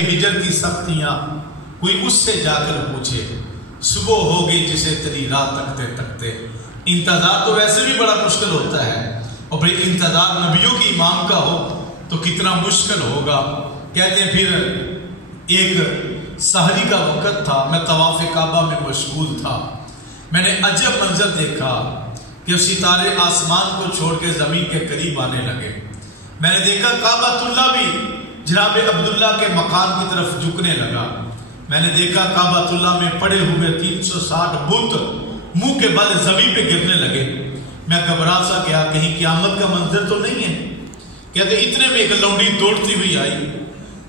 ہجر کی سختیاں کوئی اس سے جا کر پوچھے، صبح ہو گئی جسے تیری رات تکتے تکتے۔ انتظار تو ویسے بھی بڑا مشکل ہوتا ہے، اور پھر انتظار نبیوں کی امام کا ہو تو کتنا مشکل ہوگا۔ کہتے ہیں پھر ایک سحری کا وقت تھا، میں طواف کعبہ میں مشغول تھا، میں نے عجب منظر دیکھا کہ ستارے آسمان کو چھوڑ کے زمین کے قریب آنے لگے۔ میں نے دیکھا کعبۃ اللہ بھی جناب عبداللہ کے مقام کی طرف جھکنے لگا۔ میں نے دیکھا کعبۃ اللہ میں پڑے ہوئے 360 بت منہ کے بل زمین پہ گرنے لگے۔ میں گھبرا سا گیا، کہیں قیامت کا منظر تو نہیں ہے۔ کہتے اتنے میں ایک لونڈی دوڑتی ہوئی آئی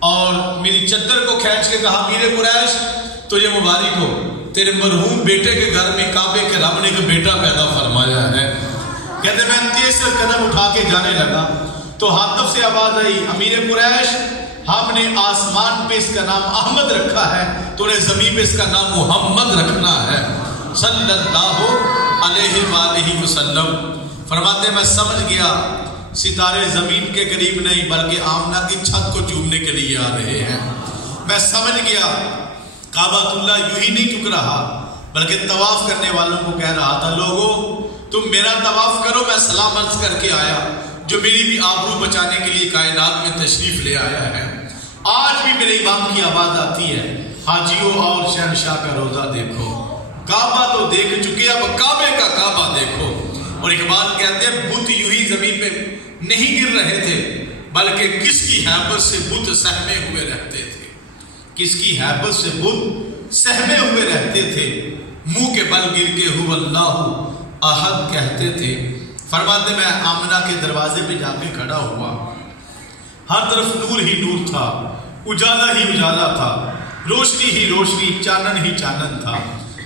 اور میری چادر کو کھینچ کے کہا، میرے قریش تجھے مبارک ہو، تیرے مرحوم بیٹے کے گھر میں کعبے کے رب نے ایک بیٹا پیدا فرمایا ہے۔ کہتے میں تیز سے قدم اٹھا کے جانے لگا تو ہاتھ سے آواز آئی، امیر قریش ہم نے آسمان پہ اس کا نام احمد رکھا ہے، تو نے زمین پہ اس کا نام محمد رکھنا ہے صلی اللہ علیہ وآلہ وسلم۔ فرماتے میں سمجھ گیا ستارے زمین کے قریب نہیں بلکہ آمنہ کی چھت کو چومنے کے لیے آ رہے ہیں۔ میں سمجھ گیا کعبۃ اللہ یوں ہی نہیں جھک رہا بلکہ طواف کرنے والوں کو کہہ رہا تھا، لوگوں تم میرا طواف کرو، میں سلام عرض کر کے آیا جو میری بھی آبرو بچانے کے لیے کائنات میں تشریف لے آیا ہے۔ آج بھی میرے امام کی آواز آتی ہے، حاجیوں اور شہنشاہ کا روزہ دیکھو، کعبہ تو دیکھ چکے اب کعبے کا کعبہ دیکھو۔ اور اقبال کہتے ہیں بت یوں ہی زمین پہ نہیں گر رہے تھے بلکہ کس کی ہیبت سے بت سہمے ہوئے رہتے تھے، کس کی ہیبت سے بت سہمے ہوئے رہتے تھے، منہ کے بل گر کے ہو اللہ احد کہتے تھے۔ فرماتے میں آمنہ کے دروازے پہ جا کے کھڑا ہوا، ہر طرف نور ہی نور تھا، اجالا ہی اجالا تھا، روشنی ہی روشنی، چانن ہی چانن تھا۔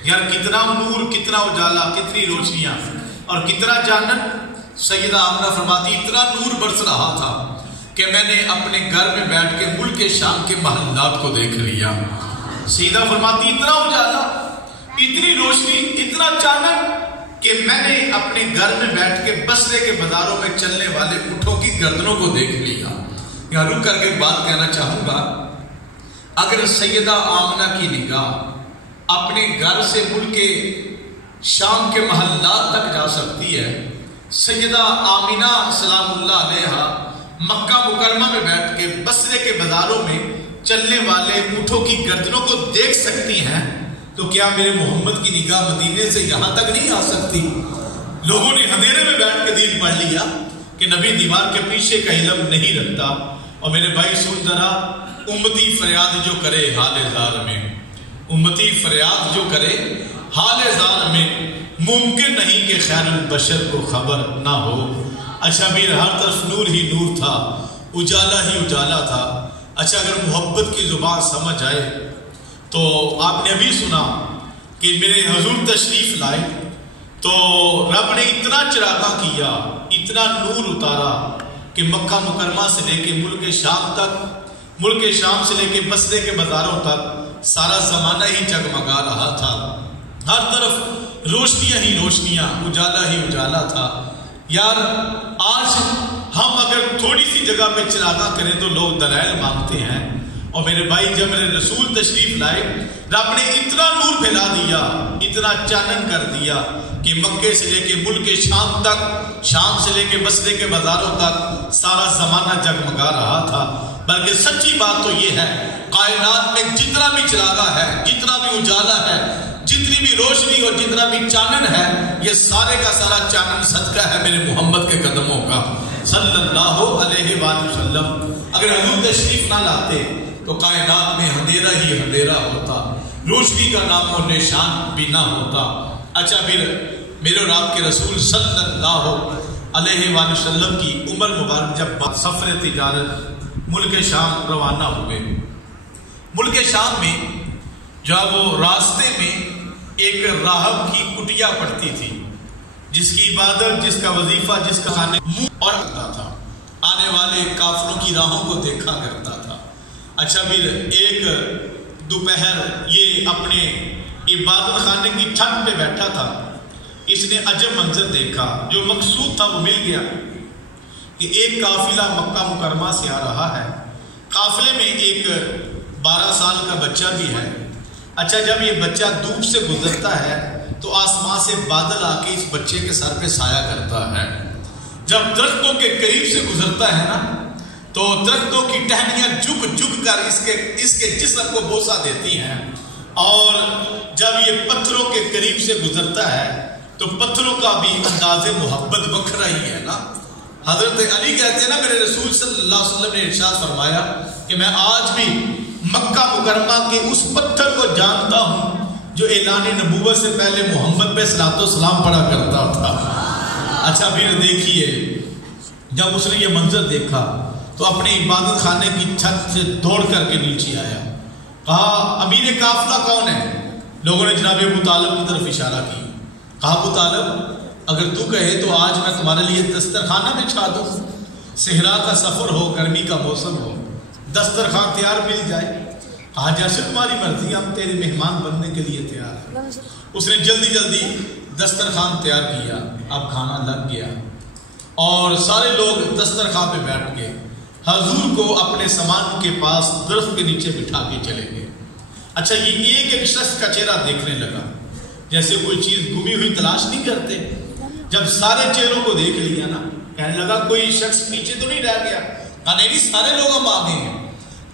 یار کتنا نور، کتنا اجالا، کتنی روشنیاں اور کتنا چانن۔ سیدہ آمنہ فرماتی اتنا نور برس رہا تھا کہ میں نے اپنے گھر میں بیٹھ کے ملک شام کے محلات کو دیکھ لیا۔ سیدہ فرماتی اتنا اجالا، اتنی روشنی، اتنا چانن کہ میں نے اپنے گھر میں بیٹھ کے بصرے کے بازاروں میں چلنے والے اونٹوں کی گردنوں کو دیکھ لیا۔ یہاں رک کر کے بات کہنا چاہوں گا، اگر سیدہ آمنہ کی نگاہ اپنے گھر سے ملک شام کے محلات تک جا سکتی ہے، سیدہ آمنہ سلام اللہ علیہا مکہ مکرمہ میں بیٹھ کے بصرے کے بازاروں میں چلنے والے اونٹوں کی گردنوں کو دیکھ سکتی ہیں، تو کیا میرے محمد کی نگاہ مدینے سے یہاں تک نہیں آ سکتی؟ لوگوں نے اندھیرے میں بیٹھ کے دین پڑھ لیا کہ نبی دیوار کے پیچھے کا علم نہیں رکھتا۔ اور میرے بھائی سن ذرا، امتی فریاد جو کرے حال زار میں، امتی فریاد جو کرے حال زار میں، ممکن نہیں کہ خیر البشر کو خبر نہ ہو۔ اچھا پھر ہر طرف نور ہی نور تھا، اجالا ہی اجالا تھا۔ اچھا اگر محبت کی زبان سمجھ آئے تو آپ نے ابھی سنا کہ میرے حضور تشریف لائے تو رب نے اتنا چراغاں کیا، اتنا نور اتارا کہ مکہ مکرمہ سے لے کے ملک شام تک، ملک شام سے لے کے بصرے کے بازاروں تک سارا زمانہ ہی جگمگا رہا تھا۔ ہر طرف روشنیاں ہی روشنیاں، اجالا ہی اجالا تھا۔ یار آج ہم اگر تھوڑی سی جگہ پہ چراغاں کریں تو لوگ دلائل مانگتے ہیں، اور میرے بھائی جب میرے رسول تشریف لائے رب نے اتنا نور پھیلا دیا، اتنا چانن کر دیا کہ مکے سے لے کے ملک شام تک، شام سے لے کے بصرے کے بازاروں تک سارا زمانہ جگمگا رہا تھا۔ بلکہ سچی بات تو یہ ہے، کائنات میں جتنا بھی چراغا ہے، جتنا بھی اجالا ہے، جتنی بھی روشنی اور جتنا بھی چانن ہے، یہ سارے کا سارا چانن صدقہ ہے میرے محمد کے قدموں کا صلی اللہ علیہ وآلہ وسلم۔ اگر حضور تشریف نہ لاتے تو کائنات میں اندھیرا ہی اندھیرا ہوتا، روشنی کا نام و نشان بھی نہ ہوتا۔ اچھا پھر میرے اور آپ کے رسول صلی اللہ علیہ وآلہ وسلم کی عمر مبارک جب سفر تجارت ملک شام روانہ ہوئے، ملک شام میں جب وہ راستے میں ایک راہب کی کٹیا پڑتی تھی، جس کی عبادت، جس کا وظیفہ، جس کا کھانے منہ اور کرتا تھا، آنے والے کافروں کی راہوں کو دیکھا کرتا تھا۔ اچھا پھر ایک دوپہر یہ اپنے عبادت خانے کی چھت پہ بیٹھا تھا، اس نے عجب منظر دیکھا، جو مقصود تھا وہ مل گیا کہ ایک قافلہ مکہ مکرمہ سے آ رہا ہے، قافلے میں ایک سال کا بچہ بھی ہے. اچھا جب یہ بچہ دھوپ سے گزرتا ہے تو آسمان سے بادل آ کے اس بچے کے سر پہ سایہ کرتا ہے. جب درختوں کے قریب سے گزرتا ہے نا تو درختوں کی ٹہنیاں جھک جھک کر اس کے جسم کو بوسہ دیتی ہیں. اور جب یہ پتھروں کے قریب سے گزرتا ہے تو پتھروں کا بھی انداز محبت بکھرا ہی ہے نا. حضرت علی کہتے ہیں نا میرے رسول صلی اللہ علیہ وسلم نے ارشاد فرمایا کہ میں آج بھی مکہ مکرمہ کے اس پتھر کو جانتا ہوں جو اعلان نبوت سے پہلے محمد پہ صلوات و سلام پڑھا کرتا تھا. اچھا پھر دیکھیے جب اس نے یہ منظر دیکھا تو اپنی عبادت خانے کی چھت سے دوڑ کر کے نیچے آیا. کہا امیر قافلہ کون ہے؟ لوگوں نے جناب ابو طالب کی طرف اشارہ کی. کہا ابو طالب اگر تو کہے تو آج میں تمہارے لیے دسترخوانہ بچھا دوں. صحرا کا سفر ہو، گرمی کا موسم ہو، دسترخوان تیار مل جائے. کہا جیسے تمہاری مرضی، ہم تیرے مہمان بننے کے لیے تیار ہیں. اس نے جلدی جلدی دسترخوان تیار کیا. اب کھانا لگ گیا اور سارے لوگ دسترخوان پہ بیٹھ گئے. حضور کو اپنے سامان کے پاس درخت کے نیچے بٹھا کے چلے گئے. اچھا یہ ایک شخص کا چہرہ دیکھنے لگا، جیسے کوئی چیز گمی ہوئی تلاش نہیں کرتے. جب سارے چہروں کو دیکھ لیا نا کہنے لگا کوئی شخص پیچھے تو نہیں رہ گیا. کہا نہیں سارے لوگ ہم آگے ہیں.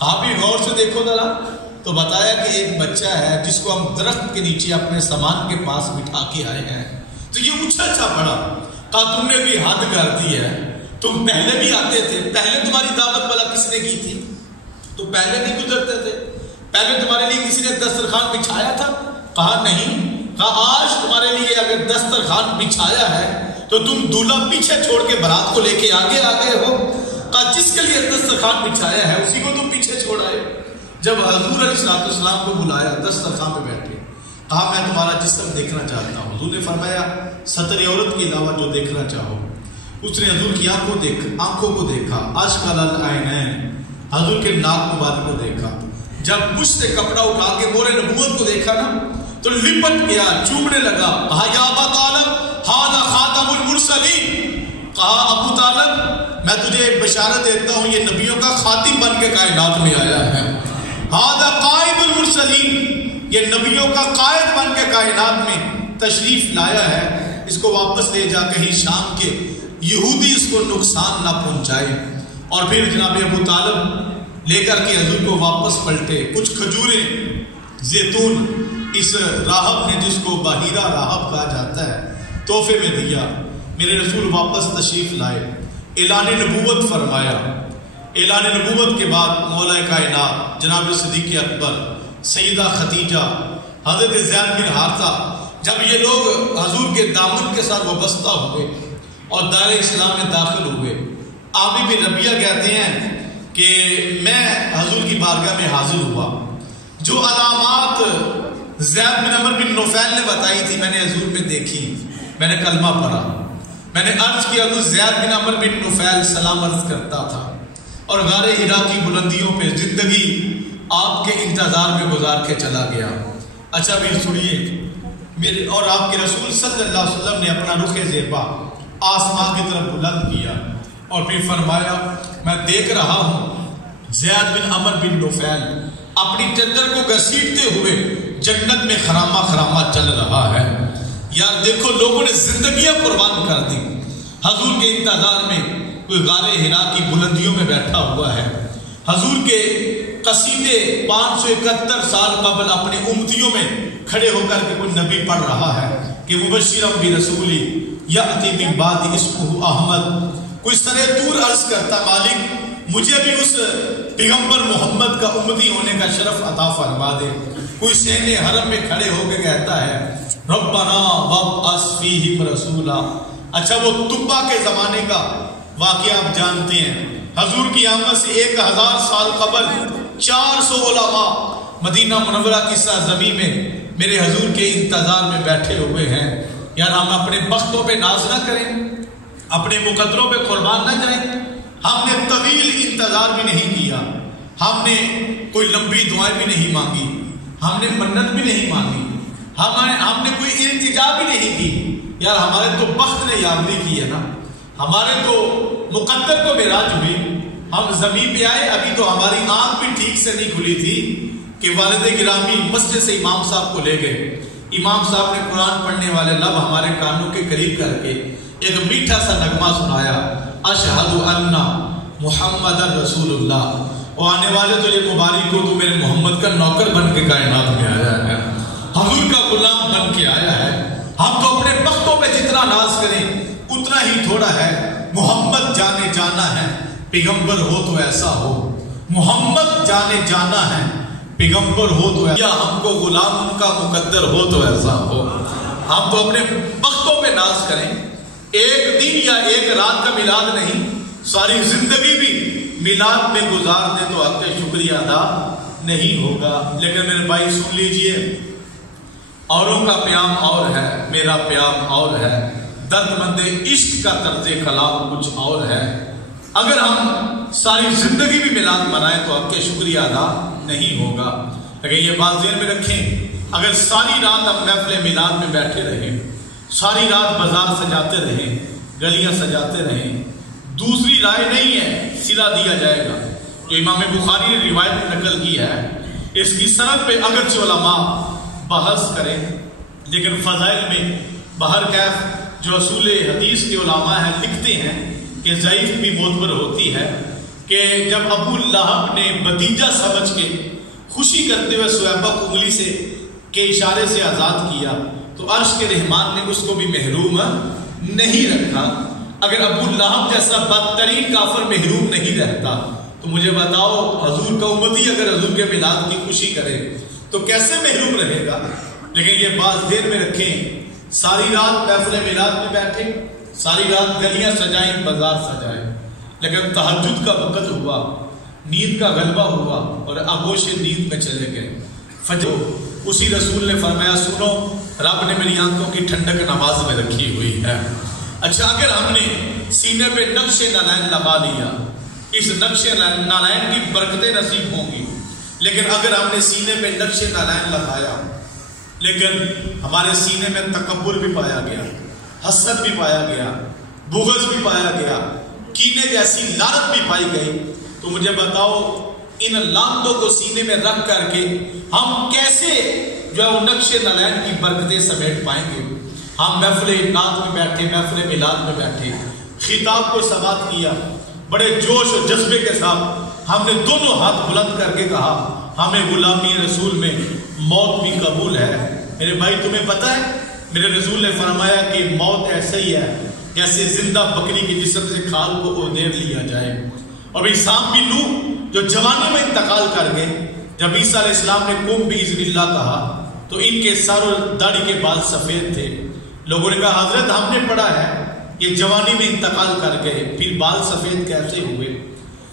آپ بھی غور سے دیکھو ذرا تو بتایا کہ ایک بچہ ہے جس کو ہم درخت کے نیچے اپنے سامان کے پاس بٹھا کے آئے ہیں. تو یہ اچھا پڑا. کہا تم نے بھی حد کر دی ہے، تم پہلے بھی آتے تھے، پہلے تمہاری دعوت والا کس نے کی تھی؟ تو پہلے نہیں گزرتے تھے؟ پہلے تمہارے لیے کسی نے دسترخوان بچھایا تھا؟ کہا نہیں. کہا آج تمہارے لیے اگر دسترخوان بچھایا ہے تو تم دولہا پیچھے چھوڑ کے برات کو لے کے آگے آ گئے ہو. کہا جس کے لیے دسترخوان بچھایا ہے اسی کو تم پیچھے چھوڑ آئے. جب حضور علیہ السلام کو بلایا دسترخوان پہ بیٹھے، کہا میں تمہارا جسم دیکھنا چاہتا ہوں. حضور نے فرمایا ستر عورت کے علاوہ جو دیکھنا چاہو. اس نے حضور کی آنکھوں کو دیکھا. اشکال العینین، حضور کے ناک مبارک کو دیکھا. جب مجھ سے کپڑا اٹھا کے مور نبوت کو دیکھا نا تو لپٹ گیا، چومنے لگا. کہا یا ابا طالب ھذا خاتم المرسلین. کہا ابو طالب میں تجھے بشارت دیتا ہوں یہ نبیوں کا خاتم بن کے کائنات میں آیا ہے. ھذا قائد المرسلین، یہ نبیوں کا قائد بن کے کائنات میں تشریف لایا ہے. اس کو واپس لے جا کہیں شام کے یہودی اس کو نقصان نہ پہنچائے. اور پھر جناب ابو طالب لے کر کے حضور کو واپس پلٹے. کچھ کھجوریں زیتون اس راہب نے جس کو باہیرہ راہب کہا جاتا ہے تحفے میں دیا. میرے رسول واپس تشریف لائے، اعلان نبوت فرمایا. اعلان نبوت کے بعد مولا کائنات جناب صدیق اکبر، سیدہ خدیجہ، حضرت زید بن حارثہ جب یہ لوگ حضور کے دامن کے ساتھ وابستہ ہوئے اور دار اسلام میں داخل ہوئے، عامر بن ربیعہ کہتے ہیں کہ میں حضور کی بارگاہ میں حاضر ہوا. جو علامات زید بن عمر بن نفیل نے بتائی تھی میں نے حضور میں دیکھی. میں نے کلمہ پڑھا، میں نے عرض کیا تو زید بن عمر بن نفیل سلام عرض کرتا تھا اور غار حرا کی بلندیوں پہ زندگی آپ کے انتظار میں گزار کے چلا گیا. اچھا بھی سنیے میرے اور آپ کے رسول صلی اللہ علیہ وسلم نے اپنا رخ زیبا آسمان کی طرف بلند کیا اور پھر فرمایا میں دیکھ رہا ہوں زید بن عمر بن نفیل اپنی چادر کو گھسیٹتے ہوئے جنت میں خرامہ خرامہ چل رہا ہے. یار دیکھو لوگوں نے زندگیاں قربان کر دی حضور کے انتظار میں. کوئی غار حرا کی بلندیوں میں بیٹھا ہوا ہے. حضور کے قصیدے 571 سال قبل اپنی امتیوں میں کھڑے ہو کر کے کوئی نبی پڑھ رہا ہے کہ مبشرم برسولی یأتی من بعد اسمہ احمد. کوئی سرے دور عرض کرتا مالک مجھے بھی اس پیغمبر محمد کا امتی ہونے کا شرف عطا فرما دے. کوئی سین حرم میں کھڑے ہو کے کہتا ہے ربنا وابعث فیہم رسولا. اچھا وہ طبا کے زمانے کا واقعہ آپ جانتے ہیں. حضور کی آمد سے 1000 سال قبل 400 علماء مدینہ منورہ کی سرزمین میں میرے حضور کے انتظار میں بیٹھے ہوئے ہیں. یار ہم اپنے بختوں پہ ناز نہ کریں، اپنے مقدروں پہ قربان نہ جائیں. ہم نے طویل انتظار بھی نہیں کیا، ہم نے کوئی لمبی دعائیں بھی نہیں مانگی، ہم نے منت بھی نہیں مانگی، ہم نے کوئی التجا بھی نہیں کی. یار ہمارے تو بخت نے یاوری کی ہے نا، ہمارے تو مقدر کو معراج ہوئی. ہم زمین پہ آئے ابھی تو ہماری آنکھ بھی ٹھیک سے نہیں کھلی تھی کہ والد گرامی مسجد سے امام صاحب کو لے گئے. امام صاحب نے قرآن پڑھنے والے لب ہمارے کانوں کے قریب کر کے ایک میٹھا سا نغمہ سنایا, اشہد ان محمد رسول اللہ. اور آنے والے تو یہ مبارک ہو, تو میرے محمد کا نوکر بن کے کائنات میں آیا ہے, حضور کا غلام بن کے آیا ہے. ہم تو اپنے بختوں پہ جتنا ناز کریں اتنا ہی تھوڑا ہے. محمد جانے جانا ہے, پیغمبر ہو تو ایسا ہو. محمد جانے جانا ہے, پیغمبر ہو تو یا ہم کو غلام ان کا مقدر ہو تو ایسا ہو. ہم تو اپنے بختوں پہ ناز کریں. ایک دن یا ایک رات کا میلاد نہیں, ساری زندگی بھی میلاد میں گزار دے تو حق شکریہ ادا نہیں ہوگا. لیکن میرے بھائی سن لیجئے, اوروں کا پیام اور ہے, میرا پیام اور ہے. درد مند عشق کا طرز کلام کچھ اور ہے. اگر ہم ساری زندگی بھی میلاد منائیں تو حق شکریہ ادا نہیں ہوگا. لیکن یہ بات ذہن میں رکھیں, اگر ساری رات ہم محفل میلاد میں بیٹھے رہیں, ساری رات بازار سجاتے رہیں, گلیاں سجاتے رہیں, دوسری رائے نہیں ہے, صلہ دیا جائے گا. جو امام بخاری نے روایت نقل کی ہے, اس کی سند پہ اگرچہ علماء بحث کریں, لیکن فضائل میں بہرکیف جو اصول حدیث کے علماء ہیں لکھتے ہیں کہ ضعیف بھی معتبر ہوتی ہے کہ جب ابو لہب نے بھتیجا سمجھ کے خوشی کرتے ہوئے صہیبہ کو انگلی سے کے اشارے سے آزاد کیا تو عرش کے رحمان نے اس کو بھی محروم نہیں رکھا. اگر ابو لہب جیسا بدترین کافر محروم نہیں رہتا تو مجھے بتاؤ, حضور کا امتی اگر حضور کے میلاد کی خوشی کرے تو کیسے محروم رہے گا. لیکن یہ بات ذہن میں رکھیں, ساری رات محفل میلاد میں بیٹھے, ساری رات گلیاں سجائیں, بازار سجائیں, لیکن تہجد کا وقت ہوا, نیند کا غلبہ ہوا اور آغوش نیند میں چلے گئے. فجر اسی رسول نے فرمایا, سنو رب نے میری آنکھوں کی ٹھنڈک نماز میں رکھی ہوئی ہے. اچھا, اگر ہم نے سینے پہ نقش نالین لگا لیا, اس نقش نالین کی برکتیں نصیب ہوں گی. لیکن اگر ہم نے سینے پہ نقش نالین لگایا لیکن ہمارے سینے میں تکبر بھی پایا گیا, حسد بھی پایا گیا, بغض بھی پایا گیا, کینے جیسی لعنت بھی پائی گئی, تو مجھے بتاؤ ان لعنتوں کو سینے میں رکھ کر کے ہم کیسے جو ہے وہ نقش نالین کی برکتیں سمیٹ پائیں گے. ہم محفل نعت میں بیٹھے, محفل میلاد میں بیٹھے, خطاب کو سماعت کیا, بڑے جوش و جذبے کے ساتھ ہم نے دونوں ہاتھ بلند کر کے کہا ہمیں غلامی رسول میں موت بھی قبول ہے. میرے بھائی تمہیں پتہ ہے میرے رسول نے فرمایا کہ موت ایسے ہی ہے جیسے زندہ بکری کے جسم سے کھال کو ادھیر لیا جائے. اور عیسیٰ بن نوح جو جوانی میں انتقال کر گئے, جب عیسیٰ علیہ السلام نے قم باذن اللہ کہا تو ان کے سر اور داڑھی کے بال سفید تھے. لوگوں نے کہا حضرت ہم نے پڑھا ہے یہ جوانی میں انتقال کر گئے, پھر بال سفید کیسے ہوئے؟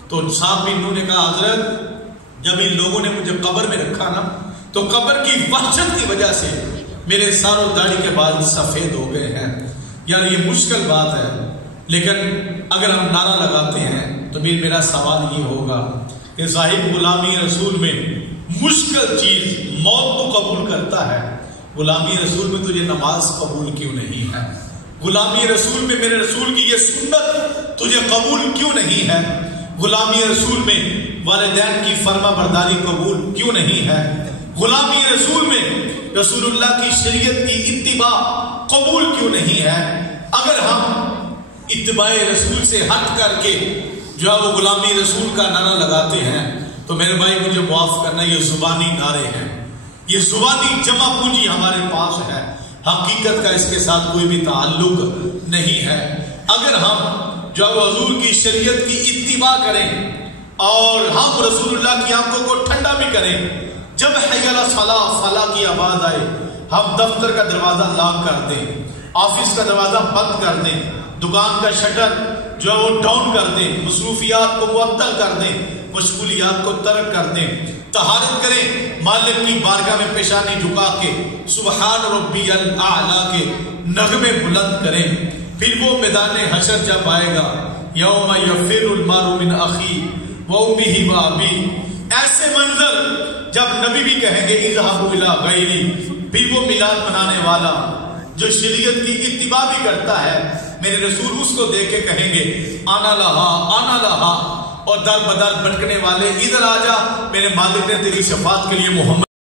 تو عیسیٰ بن نوح نے کہا حضرت جب ان لوگوں نے مجھے قبر میں رکھا نا تو قبر کی وحشت کی وجہ سے میرے سر اور داڑھی کے بال سفید ہو گئے ہیں. یار یہ مشکل بات ہے, لیکن اگر ہم نعرہ لگاتے ہیں تو پھر میرا سوال یہ ہوگا کہ صاحب غلامی رسول میں مشکل چیز موت کو قبول کرتا ہے, غلامی رسول میں تجھے نماز قبول کیوں نہیں ہے؟ غلامی رسول میں میرے رسول کی یہ سنت تجھے قبول کیوں نہیں ہے؟ غلامی رسول میں والدین کی فرما برداری قبول کیوں نہیں ہے؟ غلامی رسول میں رسول اللہ کی شریعت کی اتباع قبول کیوں نہیں ہے؟ اگر ہم اتباع رسول سے ہٹ کر کے جو ہے وہ غلامی رسول کا نعرہ لگاتے ہیں تو میرے بھائی مجھے معاف کرنا, یہ زبانی نعرے ہیں, یہ زبانی جمع پونجی ہمارے پاس ہے, حقیقت کا اس کے ساتھ کوئی بھی تعلق نہیں ہے. اگر ہم جو حضور کی شریعت کی اتباع کریں اور ہم رسول اللہ کی آنکھوں کو ٹھنڈا بھی کریں, جب حی علی الصلاۃ فلاح کی آواز آئے ہم دفتر کا دروازہ لاک کر دیں, آفس کا دروازہ بند کر دیں, دکان کا شٹر جو ہے وہ ڈاؤن کر دیں, مصروفیات کو معطل کر دیں, مشغولیات کو ترک کر دیں, طہارت کریں, مالک کی بارگاہ میں پیشانی جھکا کے سبحان ربی الاعلیٰ کے نغمے بلند کریں. پھر وہ میدان حشر جب آئے گا, یوم یفر المرء من اخیہ وامہ وابیہ, ایسے منظر جب نبی بھی کہیں گے اذهبوا الی غیری, پھر وہ میلاد منانے والا جو شریعت کی اتباع بھی کرتا ہے میرے رسول اس کو دیکھ کے کہیں گے آنا لہا اور در بدر بھٹکنے والے ادھر آ جا، میرے مالک نے تیری شفاعت کے لیے محمد